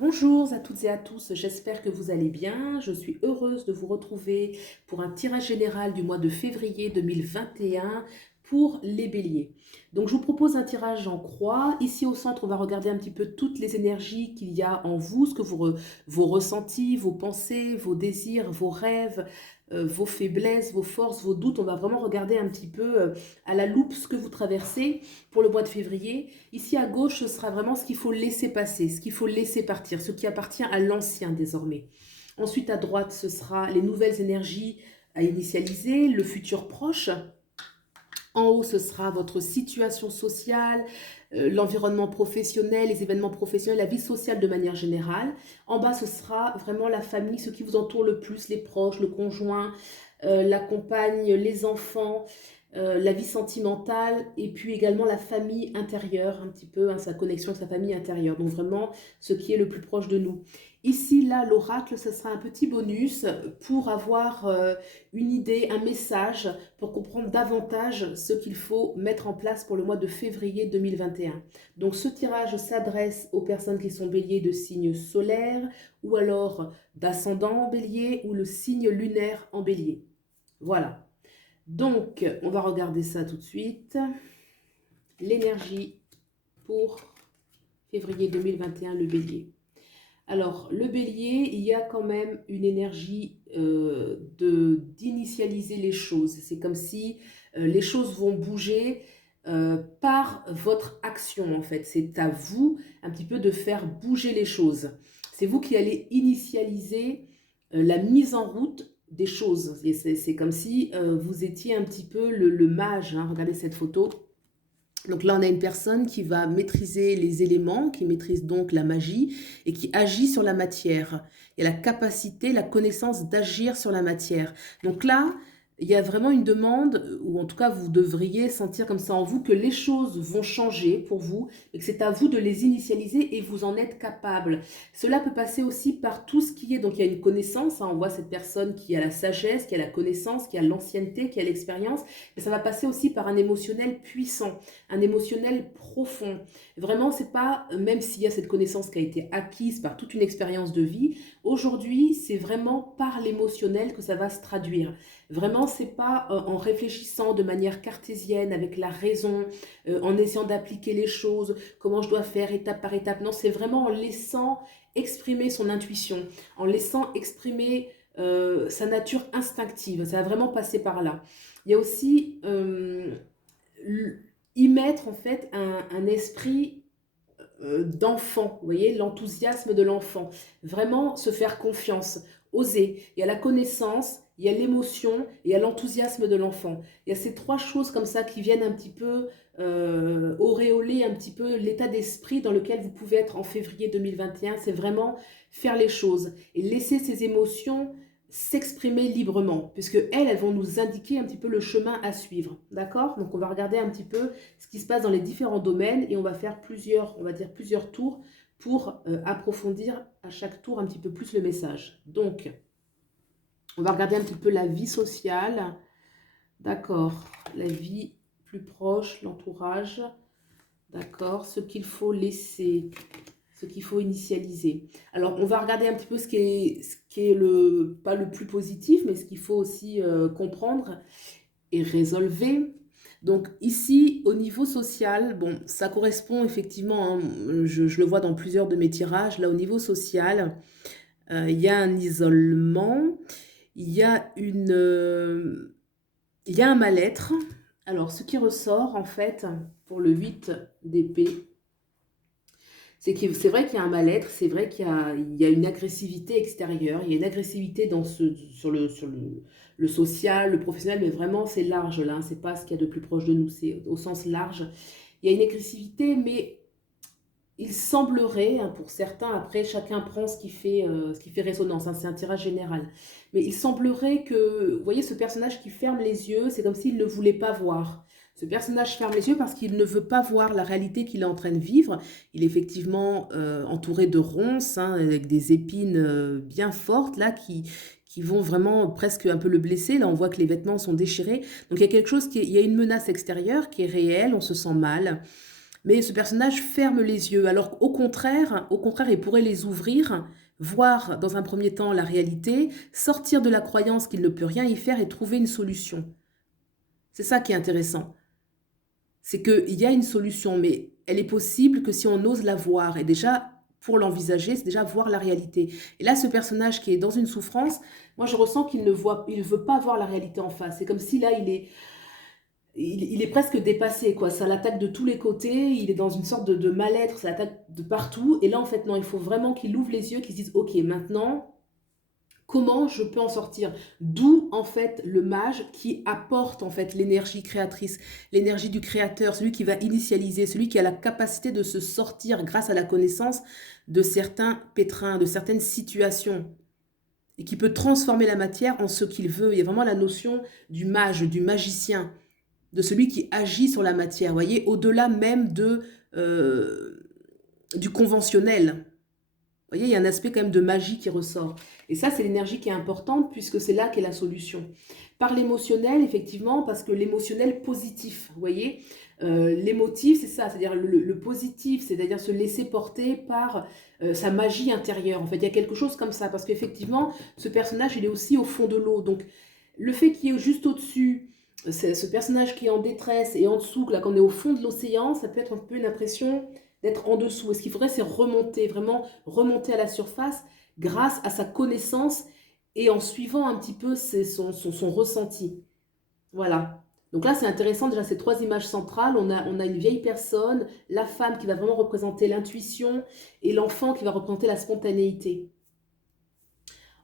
Bonjour à toutes et à tous, j'espère que vous allez bien. Je suis heureuse de vous retrouver pour un tirage général du mois de février 2021 pour les béliers. Donc je vous propose un tirage en croix. Ici au centre, on va regarder un petit peu toutes les énergies qu'il y a en vous, ce que vos ressentis, vos pensées, vos désirs, vos rêves, vos faiblesses, vos forces, vos doutes. On va vraiment regarder un petit peu à la loupe ce que vous traversez pour le mois de février. Ici à gauche, ce sera vraiment ce qu'il faut laisser passer, ce qu'il faut laisser partir, ce qui appartient à l'ancien désormais. Ensuite, à droite, ce sera les nouvelles énergies à initialiser, le futur proche. En haut, ce sera votre situation sociale, l'environnement professionnel, les événements professionnels, la vie sociale de manière générale. En bas, ce sera vraiment la famille, ce qui vous entoure le plus, les proches, le conjoint, la compagne, les enfants, la vie sentimentale et puis également la famille intérieure, un petit peu, hein, sa connexion avec sa famille intérieure. Donc vraiment ce qui est le plus proche de nous. Ici, là, l'oracle, ce sera un petit bonus pour avoir une idée, un message, pour comprendre davantage ce qu'il faut mettre en place pour le mois de février 2021. Donc ce tirage s'adresse aux personnes qui sont béliers de signe solaire ou alors d'ascendant en bélier ou le signe lunaire en bélier. Voilà. Donc, on va regarder ça tout de suite. L'énergie pour février 2021, le bélier. Alors, le bélier, il y a quand même une énergie d'initialiser les choses. C'est comme si les choses vont bouger par votre action, en fait. C'est à vous un petit peu de faire bouger les choses. C'est vous qui allez initialiser la mise en route des choses. C'est comme si vous étiez un petit peu le mage, hein. Regardez cette photo. Donc là, on a une personne qui va maîtriser les éléments, qui maîtrise donc la magie et qui agit sur la matière. Il y a la capacité, la connaissance d'agir sur la matière. Donc là, il y a vraiment une demande, ou en tout cas, vous devriez sentir comme ça en vous que les choses vont changer pour vous et que c'est à vous de les initialiser et vous en êtes capable. Cela peut passer aussi par tout ce qui est, donc il y a une connaissance, hein, on voit cette personne qui a la sagesse, qui a la connaissance, qui a l'ancienneté, qui a l'expérience, mais ça va passer aussi par un émotionnel puissant, un émotionnel profond. Vraiment, c'est pas, même s'il y a cette connaissance qui a été acquise par toute une expérience de vie, aujourd'hui, c'est vraiment par l'émotionnel que ça va se traduire. Vraiment, c'est pas en réfléchissant de manière cartésienne, avec la raison, en essayant d'appliquer les choses, comment je dois faire étape par étape. Non, c'est vraiment en laissant exprimer son intuition, en laissant exprimer sa nature instinctive. Ça va vraiment passer par là. Il y a aussi y mettre en fait un esprit d'enfant, vous voyez, l'enthousiasme de l'enfant. Vraiment se faire confiance, oser. Il y a la connaissance, il y a l'émotion, il y a l'enthousiasme de l'enfant. Il y a ces trois choses comme ça qui viennent un petit peu auréoler un petit peu l'état d'esprit dans lequel vous pouvez être en février 2021. C'est vraiment faire les choses et laisser ces émotions s'exprimer librement, puisque elles vont nous indiquer un petit peu le chemin à suivre, d'accord? Donc on va regarder un petit peu ce qui se passe dans les différents domaines et on va faire plusieurs, on va dire plusieurs tours pour approfondir à chaque tour un petit peu plus le message. Donc, on va regarder un petit peu la vie sociale, d'accord? La vie plus proche, l'entourage, d'accord? Ce qu'il faut laisser, ce qu'il faut initialiser. Alors, on va regarder un petit peu ce qui est le, pas le plus positif, mais ce qu'il faut aussi comprendre et résolver. Donc ici, au niveau social, bon, ça correspond effectivement, hein, je le vois dans plusieurs de mes tirages, là au niveau social, il y a un isolement, il y a il y a un mal-être. Alors, ce qui ressort, en fait, pour le 8 d'épée, c'est vrai qu'il y a un mal-être, c'est vrai il y a une agressivité extérieure, il y a une agressivité le social, le professionnel, mais vraiment c'est large là, hein, c'est pas ce qu'il y a de plus proche de nous, c'est au sens large. Il y a une agressivité, mais il semblerait, hein, pour certains, après chacun prend ce qui fait résonance, hein, c'est un tirage général, mais il semblerait que, vous voyez ce personnage qui ferme les yeux, c'est comme s'il ne voulait pas voir. Ce personnage ferme les yeux parce qu'il ne veut pas voir la réalité qu'il est en train de vivre. Il est effectivement entouré de ronces, hein, avec des épines bien fortes là qui vont vraiment presque un peu le blesser. Là, on voit que les vêtements sont déchirés. Donc il y a quelque chose il y a une menace extérieure qui est réelle, on se sent mal. mais ce personnage ferme les yeux. Alors au contraire, il pourrait les ouvrir, voir dans un premier temps la réalité, sortir de la croyance qu'il ne peut rien y faire et trouver une solution. C'est ça qui est intéressant. C'est qu'il y a une solution, mais elle est possible que si on ose la voir. Et déjà, pour l'envisager, c'est déjà voir la réalité. Et là, ce personnage qui est dans une souffrance, moi je ressens qu'il ne voit, il veut pas voir la réalité en face. C'est comme si là, il est presque dépassé, quoi. Ça l'attaque de tous les côtés, il est dans une sorte de mal-être, ça l'attaque de partout. Et là, en fait, non, il faut vraiment qu'il ouvre les yeux, qu'il se dise, ok, maintenant, comment je peux en sortir? D'où, en fait, le mage qui apporte, en fait, l'énergie créatrice, l'énergie du créateur, celui qui va initialiser, celui qui a la capacité de se sortir grâce à la connaissance de certains pétrins, de certaines situations, et qui peut transformer la matière en ce qu'il veut. Il y a vraiment la notion du mage, du magicien, de celui qui agit sur la matière, vous voyez, au-delà même du conventionnel. Vous voyez, il y a un aspect quand même de magie qui ressort. Et ça, c'est l'énergie qui est importante puisque c'est là qu'est la solution. Par l'émotionnel, effectivement, parce que l'émotionnel positif, vous voyez, l'émotif, c'est ça, c'est-à-dire le positif, c'est-à-dire se laisser porter par sa magie intérieure. En fait, il y a quelque chose comme ça, parce qu'effectivement, ce personnage, il est aussi au fond de l'eau. Donc, le fait qu'il est juste au-dessus, c'est ce personnage qui est en détresse et en dessous, là, quand on est au fond de l'océan, ça peut être un peu une impression d'être en dessous. Et ce qu'il faudrait, c'est remonter, vraiment remonter à la surface grâce à sa connaissance et en suivant un petit peu son ressenti. Voilà. Donc là, c'est intéressant, déjà, ces trois images centrales. On a une vieille personne, la femme qui va vraiment représenter l'intuition et l'enfant qui va représenter la spontanéité.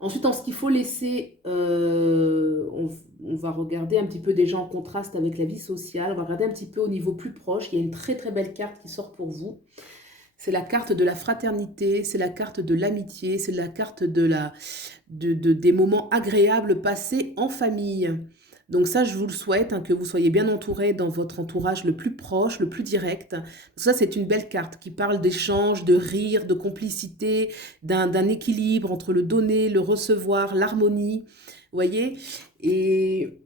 Ensuite, en ce qu'il faut laisser, on va regarder un petit peu déjà en contraste avec la vie sociale. On va regarder un petit peu au niveau plus proche. Il y a une très très belle carte qui sort pour vous. C'est la carte de la fraternité, c'est la carte de l'amitié, c'est la carte des moments agréables passés en famille. Donc ça, je vous le souhaite, hein, que vous soyez bien entouré dans votre entourage le plus proche, le plus direct. Ça, c'est une belle carte qui parle d'échange, de rire, de complicité, d'un équilibre entre le donner, le recevoir, l'harmonie. Vous voyez? Et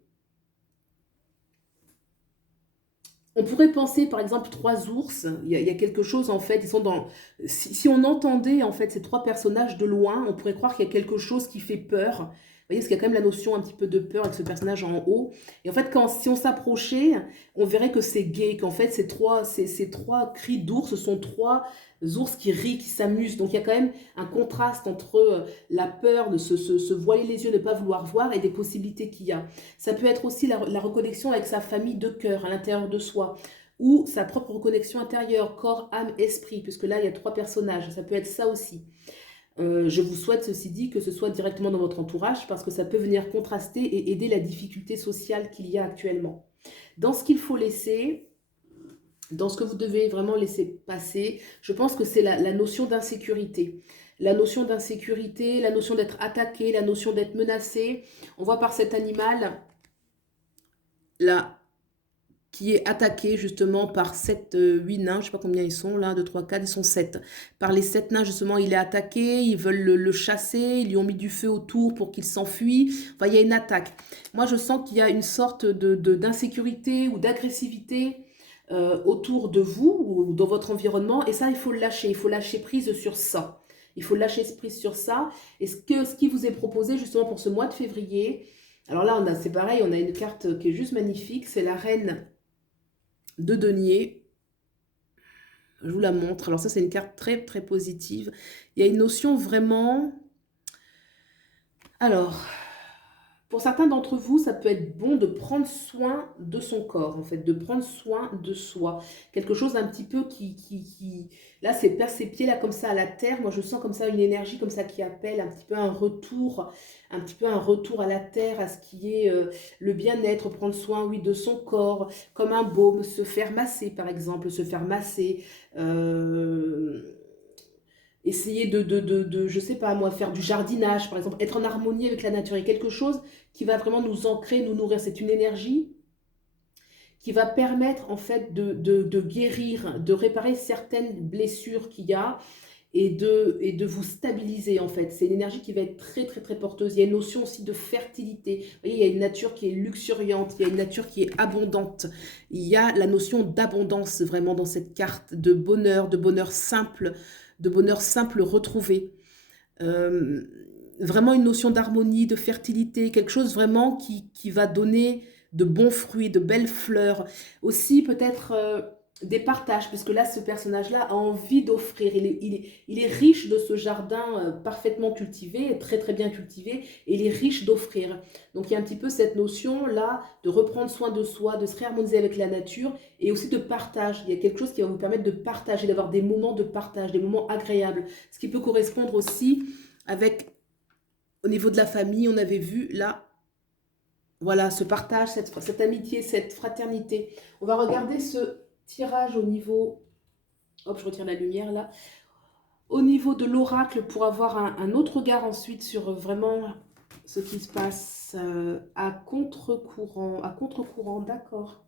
on pourrait penser, par exemple, trois ours. Il y a quelque chose, en fait, ils sont dans... Si on entendait, en fait, ces trois personnages de loin, on pourrait croire qu'il y a quelque chose qui fait peur. Vous voyez, parce qu'il y a quand même la notion un petit peu de peur avec ce personnage en haut. Et en fait, si on s'approchait, on verrait que c'est gai, qu'en fait, ces trois cris d'ours, ce sont trois ours qui rient, qui s'amusent. Donc, il y a quand même un contraste entre la peur de se voiler les yeux, de ne pas vouloir voir, et des possibilités qu'il y a. Ça peut être aussi la reconnexion avec sa famille de cœur, à l'intérieur de soi, ou sa propre reconnexion intérieure, corps, âme, esprit, puisque là, il y a trois personnages. Ça peut être ça aussi. Je vous souhaite, ceci dit, que ce soit directement dans votre entourage parce que ça peut venir contraster et aider la difficulté sociale qu'il y a actuellement. Dans ce qu'il faut laisser, dans ce que vous devez vraiment laisser passer, je pense que c'est la notion d'insécurité. La notion d'insécurité, la notion d'être attaqué, la notion d'être menacé. On voit par cet animal, là, qui est attaqué justement par 8 nains, je ne sais pas combien ils sont, là, 2, 3, 4, ils sont 7. Par les 7 nains, justement, il est attaqué, ils veulent le chasser, ils lui ont mis du feu autour pour qu'il s'enfuit. Enfin, il y a une attaque. Moi, je sens qu'il y a une sorte d'insécurité ou d'agressivité autour de vous ou dans votre environnement, et ça, il faut lâcher prise sur ça. Il faut lâcher prise sur ça. Et ce qui vous est proposé justement pour ce mois de février, alors là, c'est pareil, on a une carte qui est juste magnifique, c'est la reine de denier. Je vous la montre. Alors ça, c'est une carte très, très positive. Il y a une notion vraiment... Alors, pour certains d'entre vous, ça peut être bon de prendre soin de son corps, en fait, de prendre soin de soi. Quelque chose un petit peu là, c'est perdre ses pieds là comme ça à la terre. Moi, je sens comme ça une énergie comme ça qui appelle un petit peu un retour à la terre, à ce qui est le bien-être, prendre soin, oui, de son corps, comme un baume, se faire masser, par exemple, se faire masser. Essayer je sais pas moi, faire du jardinage, par exemple, être en harmonie avec la nature. Il y a quelque chose qui va vraiment nous ancrer, nous nourrir. C'est une énergie qui va permettre en fait de guérir, de réparer certaines blessures qu'il y a et de vous stabiliser en fait. C'est une énergie qui va être très très très porteuse. Il y a une notion aussi de fertilité. Vous voyez, il y a une nature qui est luxuriante, il y a une nature qui est abondante. Il y a la notion d'abondance vraiment dans cette carte, de bonheur simple retrouvé. Euh, Vraiment une notion d'harmonie, de fertilité, quelque chose vraiment qui va donner de bons fruits, de belles fleurs. Aussi peut-être des partages, puisque là, ce personnage-là a envie d'offrir. Il est riche de ce jardin parfaitement cultivé, très très bien cultivé, et il est riche d'offrir. Donc il y a un petit peu cette notion-là de reprendre soin de soi, de se réharmoniser avec la nature, et aussi de partage. Il y a quelque chose qui va vous permettre de partager, d'avoir des moments de partage, des moments agréables, ce qui peut correspondre aussi avec, au niveau de la famille, on avait vu là, voilà, ce partage, cette amitié, cette fraternité. On va regarder ce tirage au niveau, hop, je retire la lumière là, au niveau de l'oracle pour avoir un autre regard ensuite sur vraiment ce qui se passe à contre-courant, d'accord.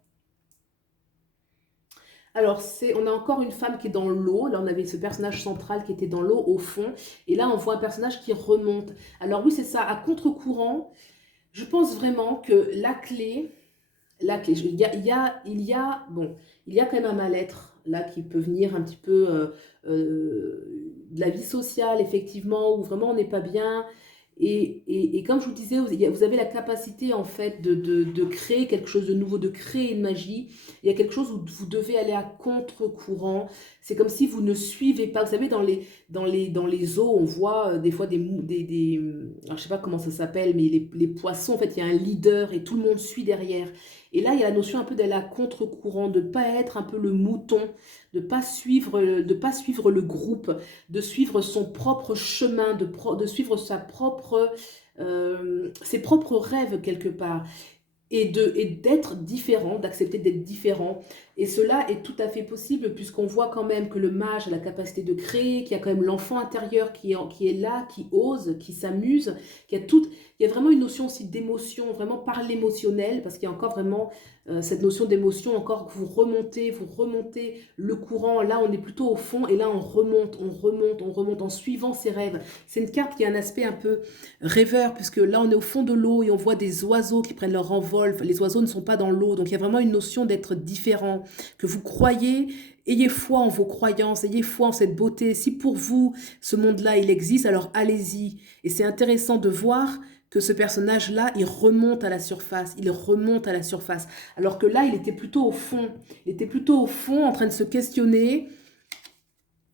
Alors, on a encore une femme qui est dans l'eau. Là, on avait ce personnage central qui était dans l'eau au fond. Et là, on voit un personnage qui remonte. Alors oui, c'est ça, à contre-courant. Je pense vraiment que bon, il y a quand même un mal-être là qui peut venir un petit peu de la vie sociale, effectivement, où vraiment on n'est pas bien. Et comme je vous disais, vous avez la capacité en fait de créer quelque chose de nouveau, de créer une magie. Il y a quelque chose où vous devez aller à contre-courant. C'est comme si vous ne suivez pas. Vous savez, dans les eaux, on voit des fois alors, je sais pas comment ça s'appelle, mais les poissons, en fait, il y a un leader et tout le monde suit derrière. Et là, il y a la notion un peu d'aller à contre-courant, de ne pas être un peu le mouton, de pas suivre le groupe, de suivre son propre chemin, de suivre ses propres rêves quelque part et d'être différent, d'accepter d'être différent. Et cela est tout à fait possible puisqu'on voit quand même que le mage a la capacité de créer, qu'il y a quand même l'enfant intérieur qui est là, qui ose, qui s'amuse, il y a vraiment une notion aussi d'émotion, vraiment par l'émotionnel, parce qu'il y a encore vraiment cette notion d'émotion, encore que vous remontez le courant. Là, on est plutôt au fond et là, on remonte en suivant ses rêves. C'est une carte qui a un aspect un peu rêveur, puisque là, on est au fond de l'eau et on voit des oiseaux qui prennent leur envol. Les oiseaux ne sont pas dans l'eau, donc il y a vraiment une notion d'être différent, que vous croyez. Ayez foi en vos croyances, ayez foi en cette beauté. Si pour vous, ce monde-là, il existe, alors allez-y. Et c'est intéressant de voir que ce personnage-là, il remonte à la surface, il remonte à la surface. Alors que là, il était plutôt au fond. Il était plutôt au fond, en train de se questionner.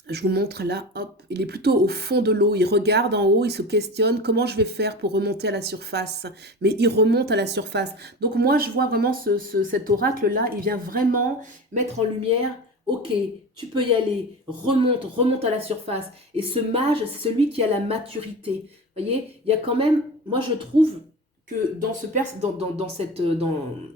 Je vous montre là, hop, il est plutôt au fond de l'eau, il regarde en haut, il se questionne comment je vais faire pour remonter à la surface. Mais il remonte à la surface. Donc moi, je vois vraiment cet oracle-là, il vient vraiment mettre en lumière, ok, tu peux y aller, remonte à la surface. Et ce mage, c'est celui qui a la maturité. Vous voyez, il y a quand même, moi je trouve que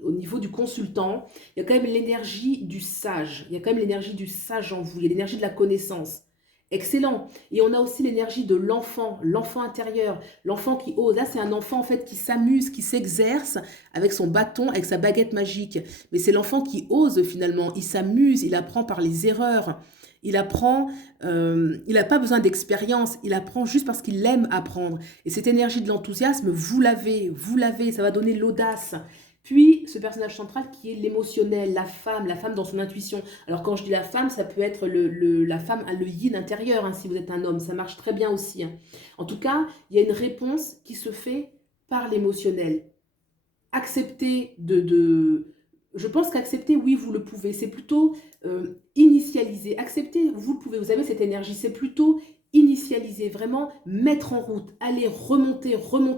au niveau du consultant, il y a quand même l'énergie du sage. Il y a quand même l'énergie du sage en vous. Il y a l'énergie de la connaissance. Excellent. Et on a aussi l'énergie de l'enfant intérieur, l'enfant qui ose. Là, c'est un enfant en fait qui s'amuse, qui s'exerce avec son bâton, avec sa baguette magique. Mais c'est l'enfant qui ose finalement. Il s'amuse, il apprend par les erreurs. Il apprend, il n'a pas besoin d'expérience, il apprend juste parce qu'il aime apprendre. Et cette énergie de l'enthousiasme, vous l'avez, ça va donner l'audace. Puis, ce personnage central qui est l'émotionnel, la femme dans son intuition. Alors, quand je dis la femme, ça peut être la femme à le yin intérieur, hein, si vous êtes un homme, ça marche très bien aussi. Hein. En tout cas, il y a une réponse qui se fait par l'émotionnel. Accepter je pense qu'accepter, oui, vous le pouvez. C'est plutôt initialiser. Accepter, vous le pouvez. Vous avez cette énergie. C'est plutôt initialiser, vraiment mettre en route, aller remonter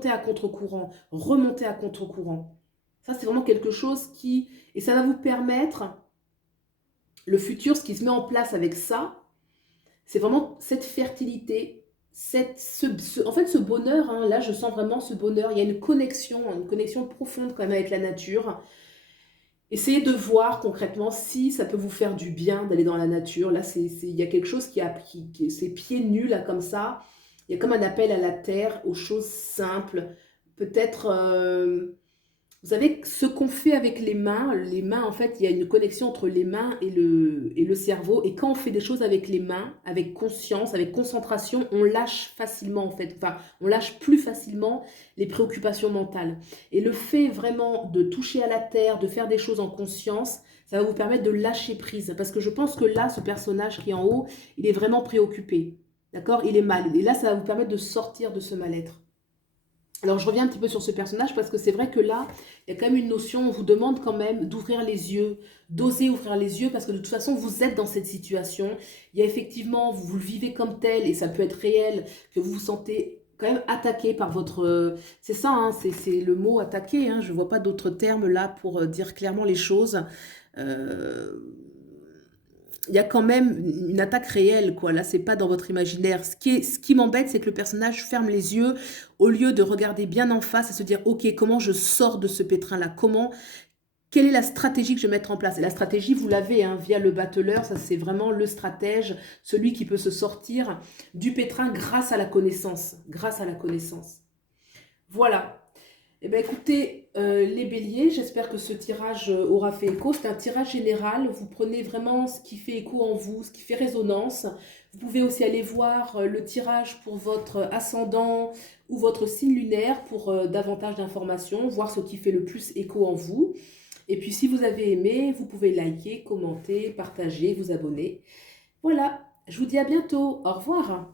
à contre-courant, remonter à contre-courant. Ça, c'est vraiment quelque chose et ça va vous permettre, le futur, ce qui se met en place avec ça, c'est vraiment cette fertilité, en fait, ce bonheur, hein, là, je sens vraiment ce bonheur. Il y a une connexion profonde quand même avec la nature. Essayez de voir concrètement si ça peut vous faire du bien d'aller dans la nature. Là, il y a quelque chose c'est pieds nus, là, comme ça. Il y a comme un appel à la terre, aux choses simples. Peut-être Vous savez, ce qu'on fait avec les mains, en fait, il y a une connexion entre les mains et le cerveau. Et quand on fait des choses avec les mains, avec conscience, avec concentration, on lâche facilement, en fait. Enfin, on lâche plus facilement les préoccupations mentales. Et le fait vraiment de toucher à la terre, de faire des choses en conscience, ça va vous permettre de lâcher prise. Parce que je pense que là, ce personnage qui est en haut, il est vraiment préoccupé. D'accord? Il est mal. Et là, ça va vous permettre de sortir de ce mal-être. Alors, je reviens un petit peu sur ce personnage parce que c'est vrai que là, il y a quand même une notion, on vous demande quand même d'ouvrir les yeux, d'oser ouvrir les yeux parce que de toute façon, vous êtes dans cette situation. Il y a effectivement, vous le vivez comme tel et ça peut être réel, que vous vous sentez quand même attaqué par votre... c'est ça, hein, c'est le mot attaqué, hein, je ne vois pas d'autres termes là pour dire clairement les choses. Euh, il y a quand même une attaque réelle, quoi. Là, c'est pas dans votre imaginaire. Ce qui m'embête, c'est que le personnage ferme les yeux au lieu de regarder bien en face et se dire, OK, comment je sors de ce pétrin-là? Quelle est la stratégie que je vais mettre en place? Et la stratégie, vous l'avez, hein, via le battleur, ça c'est vraiment le stratège, celui qui peut se sortir du pétrin grâce à la connaissance. Grâce à la connaissance. Voilà. Eh bien, écoutez, les béliers, j'espère que ce tirage aura fait écho. C'est un tirage général. Vous prenez vraiment ce qui fait écho en vous, ce qui fait résonance. Vous pouvez aussi aller voir le tirage pour votre ascendant ou votre signe lunaire pour davantage d'informations, voir ce qui fait le plus écho en vous. Et puis, si vous avez aimé, vous pouvez liker, commenter, partager, vous abonner. Voilà, je vous dis à bientôt. Au revoir.